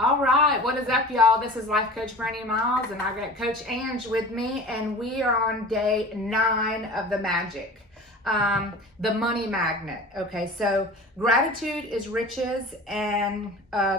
All right, what is up, y'all? This is Life Coach Brandi Miles, and I got Coach Ange with me, and we are on day 9 of the magic, the money magnet. Okay, so gratitude is riches, and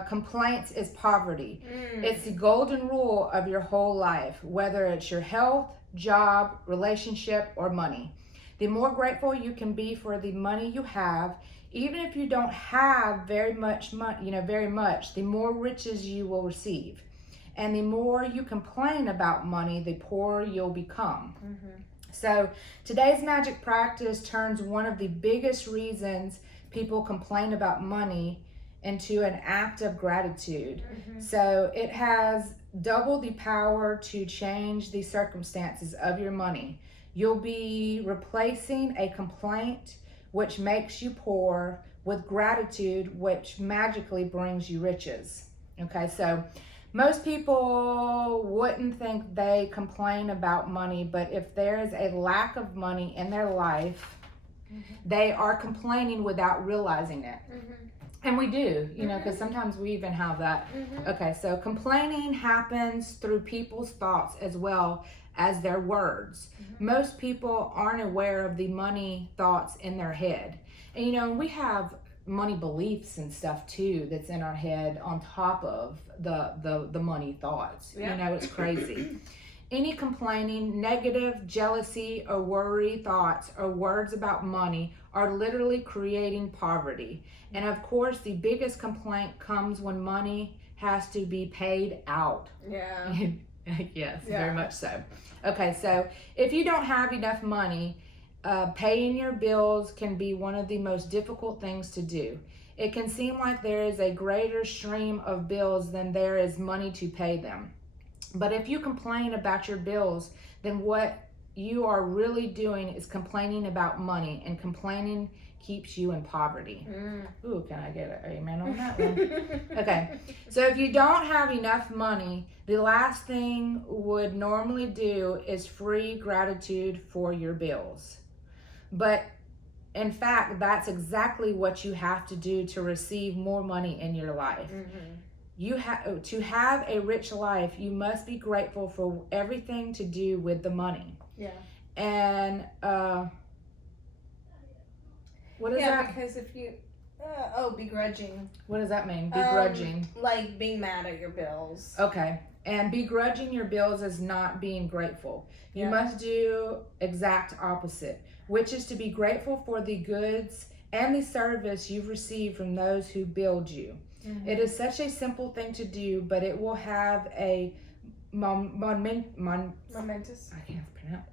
complaints is poverty. It's the golden rule of your whole life, whether it's your health, job, relationship, or money. The more grateful you can be for the money you have, even if you don't have very much money, the more riches you will receive. And the more you complain about money, the poorer you'll become. So today's magic practice turns one of the biggest reasons people complain about money into an act of gratitude. So it has double the power to change the circumstances of your money. You'll be replacing a complaint, which makes you poor, with gratitude, which magically brings you riches. Okay, so most people wouldn't think they complain about money, but if there is a lack of money in their life, they are complaining without realizing it. And we do, because sometimes we even have that. Okay, so complaining happens through people's thoughts as well as their words. Most people aren't aware of the money thoughts in their head. And we have money beliefs and stuff too that's in our head on top of the money thoughts. It's crazy. Any complaining, negative, jealousy, or worry thoughts or words about money are literally creating poverty. And of course, the biggest complaint comes when money has to be paid out. Yes, very much so. Okay, so if you don't have enough money, paying your bills can be one of the most difficult things to do. It can seem like there is a greater stream of bills than there is money to pay them. But if you complain about your bills, then what you are really doing is complaining about money, and complaining keeps you in poverty. Ooh, can I get an amen on that one? Okay, so if you don't have enough money, the last thing would normally do is free gratitude for your bills. But in fact, that's exactly what you have to do to receive more money in your life. To have a rich life, you must be grateful for everything to do with the money. And what is that? Because if you begrudging. What does that mean? Begrudging. Like being mad at your bills. Okay. And begrudging your bills is not being grateful. You must do exact opposite, which is to be grateful for the goods and the service you've received from those who build you. It is such a simple thing to do, but it will have a momentous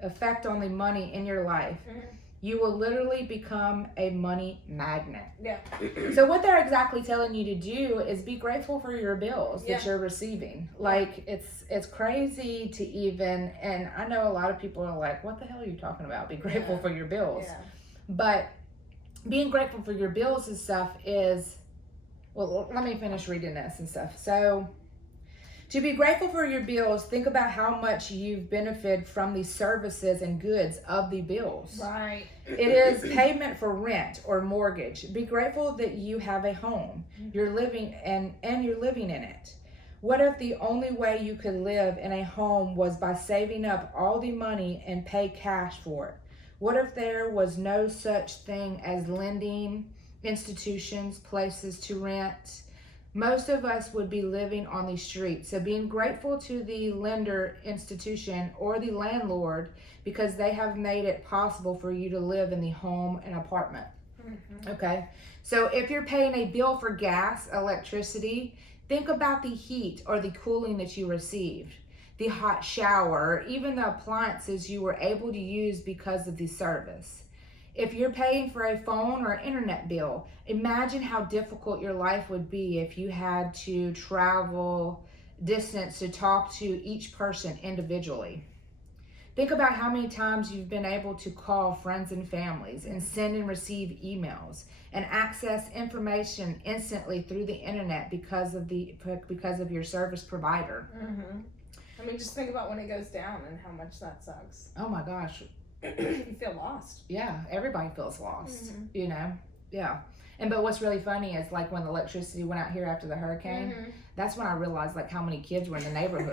effect on the money in your life. You will literally become a money magnet. So what they're exactly telling you to do is be grateful for your bills that you're receiving. Like it's crazy to even, and I know a lot of people are like, what the hell are you talking about? Be grateful for your bills. But being grateful for your bills and stuff is, well, let me finish reading this and stuff. So, to be grateful for your bills, think about how much you've benefited from the services and goods of the bills. It is payment for rent or mortgage. Be grateful that you have a home. You're living and you're living in it. What if the only way you could live in a home was by saving up all the money and pay cash for it? What if there was no such thing as lending, institutions, places to rent? Most of us would be living on the street. So being grateful to the lender, institution, or the landlord because they have made it possible for you to live in the home and apartment. Okay, so if you're paying a bill for gas, electricity, think about the heat or the cooling that you received, the hot shower, or even the appliances you were able to use because of the service. If you're paying for a phone or internet bill, imagine how difficult your life would be if you had to travel distance to talk to each person individually. Think about how many times you've been able to call friends and families and send and receive emails and access information instantly through the internet because of your service provider. I mean, just think about when it goes down and how much that sucks. Oh my gosh. You feel lost. Yeah, everybody feels lost, Yeah. But what's really funny is like when the electricity went out here after the hurricane, that's when I realized like how many kids were in the neighborhood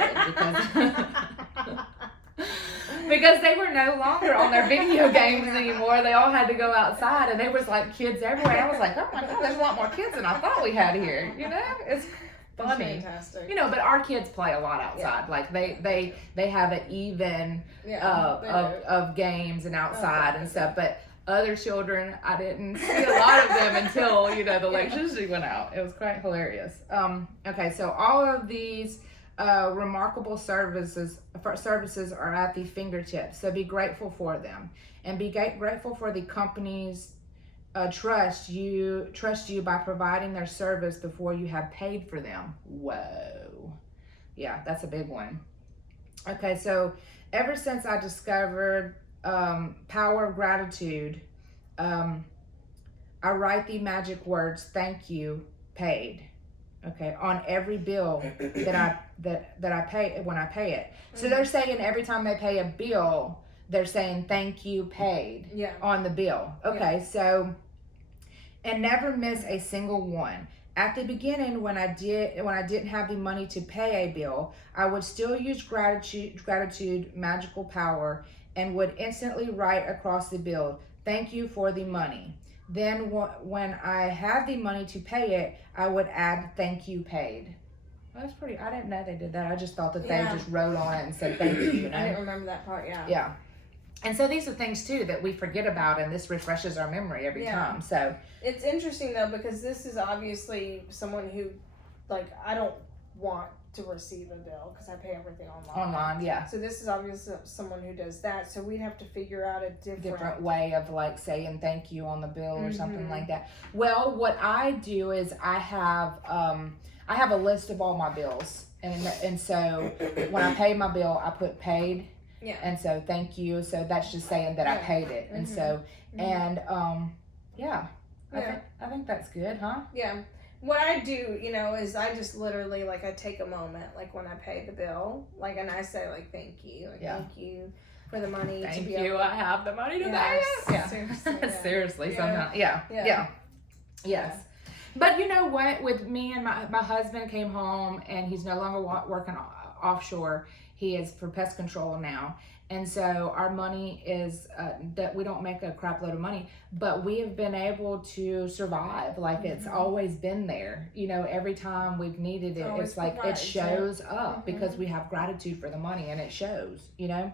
because they were no longer on their video games anymore. They all had to go outside, and there was like kids everywhere. I was like, oh my God, there's a lot more kids than I thought we had here. You know, it's funny. That's fantastic. You know, but our kids play a lot outside. Like they have an even of games and outside and stuff. But other children, I didn't see a lot of them until, you know, the electricity went out. It was quite hilarious. Okay, so all of these remarkable services are at the fingertips. So be grateful for them, and be grateful for the companies trust you by providing their service before you have paid for them. Whoa, yeah, that's a big one. Okay, so ever since I discovered power of gratitude, I write the magic words "thank you, paid." Okay, on every bill that I pay when I pay it. So they're saying every time they pay a bill, they're saying "thank you, paid" on the bill. Okay, so and never miss a single one. At the beginning, when I didn't have the money to pay a bill, I would still use gratitude magical power, and would instantly write across the bill, "Thank you for the money." Then when I had the money to pay it, I would add "thank you, paid." Well, that's pretty, I didn't know they did that. I just thought that they just wrote on it and said "thank you," you know? I didn't remember that part, Yeah. And so these are things too that we forget about, and this refreshes our memory every time. So it's interesting though, because this is obviously someone who, like, I don't want to receive a bill because I pay everything online. Yeah. So this is obviously someone who does that. So we'd have to figure out a different way of like saying thank you on the bill or something like that. Well, what I do is I have a list of all my bills, and so when I pay my bill, I put paid. Yeah. And so thank you. So that's just saying that I paid it. And so and I think that's good, huh? Yeah. What I do, you know, is I just literally, like, I take a moment, like, when I pay the bill, like, and I say, like, thank you. Like, thank you for the money. Thank you, I have the money to pay it. Yeah. Seriously. Seriously, sometimes. Yeah. Yes. But you know what? With me and my husband came home, and he's no longer working offshore. He is for pest control now. And so our money is that we don't make a crap load of money, but we have been able to survive. Like it's always been there. You know, every time we've needed it, it's like it shows up because we have gratitude for the money, and it shows, you know?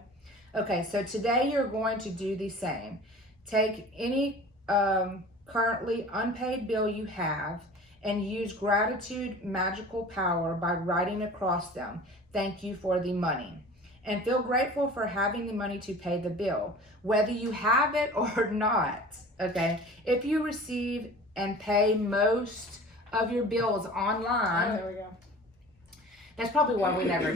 Okay, so today you're going to do the same. Take any currently unpaid bill you have and use gratitude magical power by writing across them, "Thank you for the money." And feel grateful for having the money to pay the bill, whether you have it or not, okay? If you receive and pay most of your bills online, there we go. That's probably why we never,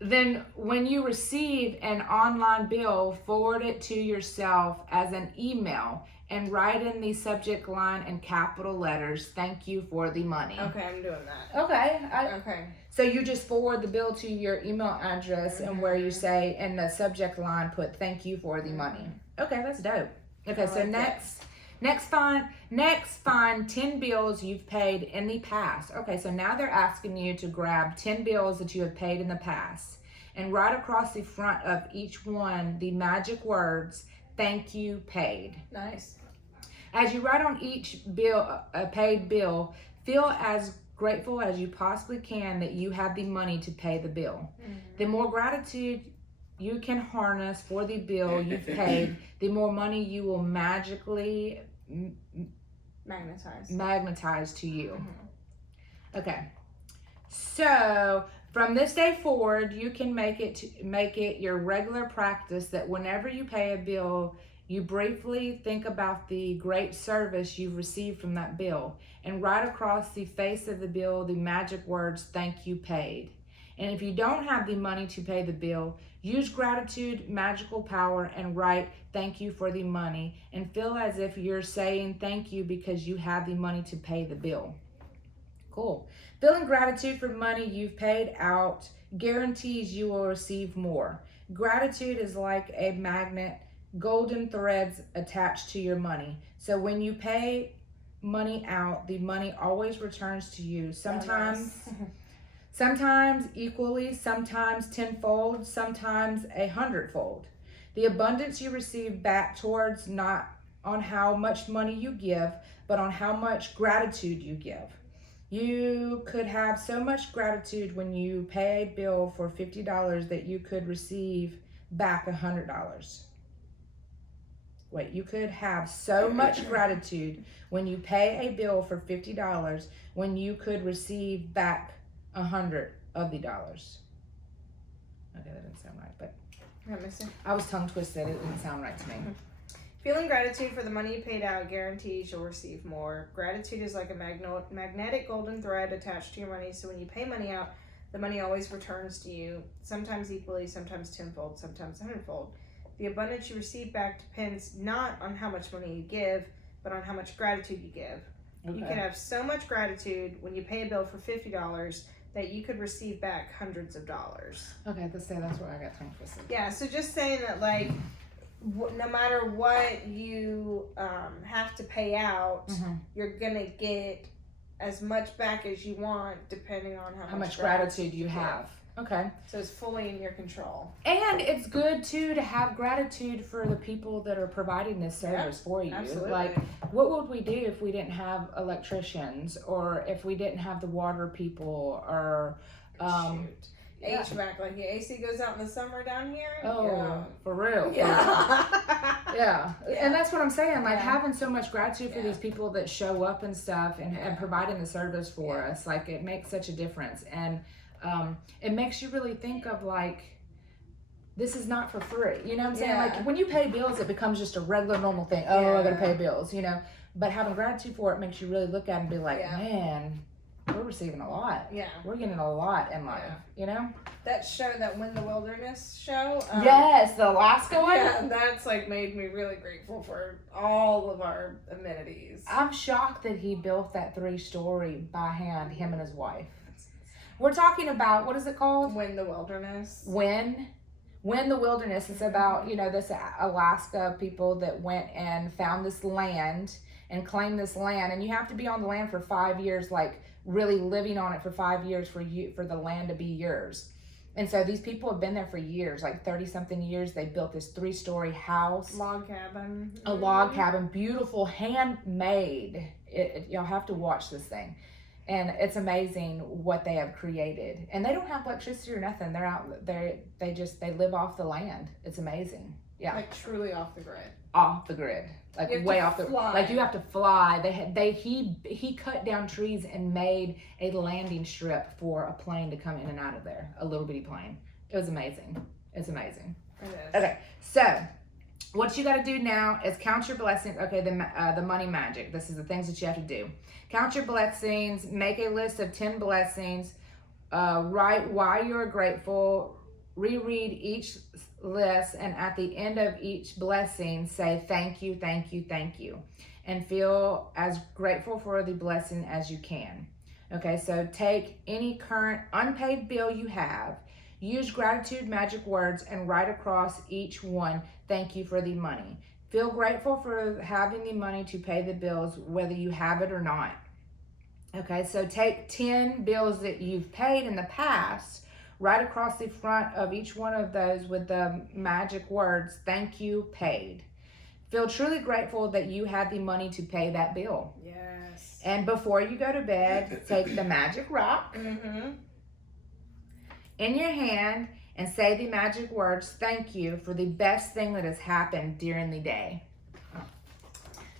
then when you receive an online bill, forward it to yourself as an email and write in the subject line in capital letters, "Thank you for the money." Okay, I'm doing that. Okay. Okay. So you just forward the bill to your email address, and where you say in the subject line, put "Thank you for the money." Okay, that's dope. Okay, so next find 10 bills you've paid in the past. Okay, so now they're asking you to grab 10 bills that you have paid in the past and write across the front of each one the magic words, "Thank you, paid." Nice. As you write on each bill, a paid bill, feel as grateful as you possibly can that you have the money to pay the bill. The more gratitude you can harness for the bill you've paid, the more money you will magically magnetize to you. Okay. So from this day forward, you can make it your regular practice that whenever you pay a bill, you briefly think about the great service you've received from that bill and write across the face of the bill the magic words, "Thank you, paid." And if you don't have the money to pay the bill, use gratitude magical power and write "Thank you for the money" and feel as if you're saying thank you because you have the money to pay the bill. Cool. Feeling gratitude for money you've paid out guarantees you will receive more. Gratitude is like a magnet golden threads attached to your money. So when you pay money out, the money always returns to you. Sometimes, sometimes equally, sometimes tenfold, sometimes 100-fold. The abundance you receive back towards not on how much money you give, but on how much gratitude you give. You could have so much gratitude when you pay a bill for $50 that you could receive back $100. Wait, you could have so much gratitude when you pay a bill for $50 when you could receive back 100 of the dollars. Okay, that didn't sound right, but I was tongue twisted. It didn't sound right to me. Feeling gratitude for the money you paid out guarantees you'll receive more. Gratitude is like a magnetic golden thread attached to your money, so when you pay money out, the money always returns to you, sometimes equally, sometimes tenfold, sometimes 100-fold. The abundance you receive back depends not on how much money you give, but on how much gratitude you give. Okay. You can have so much gratitude when you pay a bill for $50 that you could receive back hundreds of dollars. Okay, that's where I got tongue twisted. Yeah, so just saying that, like, no matter what you have to pay out, you're gonna get as much back as you want, depending on how much gratitude you have. Okay. So it's fully in your control. And it's good too to have gratitude for the people that are providing this service for you. Absolutely. Like, what would we do if we didn't have electricians, or if we didn't have the water people, or HVAC, like your AC goes out in the summer down here. Oh, for real. Yeah. Yeah. And that's what I'm saying. Like, having so much gratitude for these people that show up and stuff and providing the service for us, like, it makes such a difference. And it makes you really think of, like, this is not for free. You know what I'm saying? Like, when you pay bills, it becomes just a regular, normal thing. Oh, I gotta pay bills, you know? But having gratitude for it makes you really look at it and be like, man, we're receiving a lot. Yeah. We're getting a lot in life, you know? That show, that Win the Wilderness show. Yes, the Alaska one. Yeah, that's, like, made me really grateful for all of our amenities. I'm shocked that he built that 3-story by hand, him and his wife. We're talking about, what is it called? Win the Wilderness. Win the Wilderness. It's about, you know, this Alaska people that went and found this land and claimed this land. And you have to be on the land for 5 years, like, really living on it for 5 years for the land to be yours. And so these people have been there for years, like 30-something years. They built this 3-story house. Log cabin. A log cabin, beautiful, handmade. You'll have to watch this thing. And it's amazing what they have created. And they don't have electricity or nothing. They're out there. They live off the land. It's amazing. Yeah. Like, truly off the grid. Off the grid. Like, way off the grid. Like, you have to fly. He cut down trees and made a landing strip for a plane to come in and out of there. A little bitty plane. It was amazing. It's amazing. It is. Okay. So, what you got to do now is count your blessings. Okay, the money magic. This is the things that you have to do. Count your blessings. Make a list of 10 blessings. Write why you're grateful. Reread each list, and at the end of each blessing, say thank you, thank you, thank you, and feel as grateful for the blessing as you can. Okay, so take any current unpaid bill you have. Use gratitude magic words and write across each one, thank you for the money. Feel grateful for having the money to pay the bills, whether you have it or not. Okay, so take 10 bills that you've paid in the past, write across the front of each one of those with the magic words, thank you, paid. Feel truly grateful that you had the money to pay that bill. Yes. And before you go to bed, take the magic rock in your hand and say the magic words, thank you, for the best thing that has happened during the day.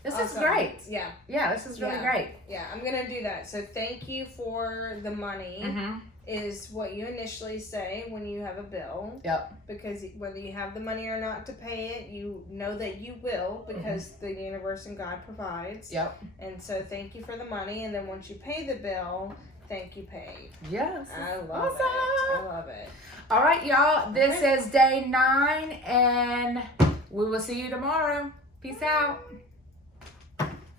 This is great. Yeah. Yeah, this is really great. Yeah, I'm going to do that. So thank you for the money is what you initially say when you have a bill. Yep. Because whether you have the money or not to pay it, you know that you will, because the universe and God provides. Yep. And so thank you for the money. And then once you pay the bill, thank you, paid. Yes. I love it. I love it. All right, y'all. This is day 9, and we will see you tomorrow. Peace out.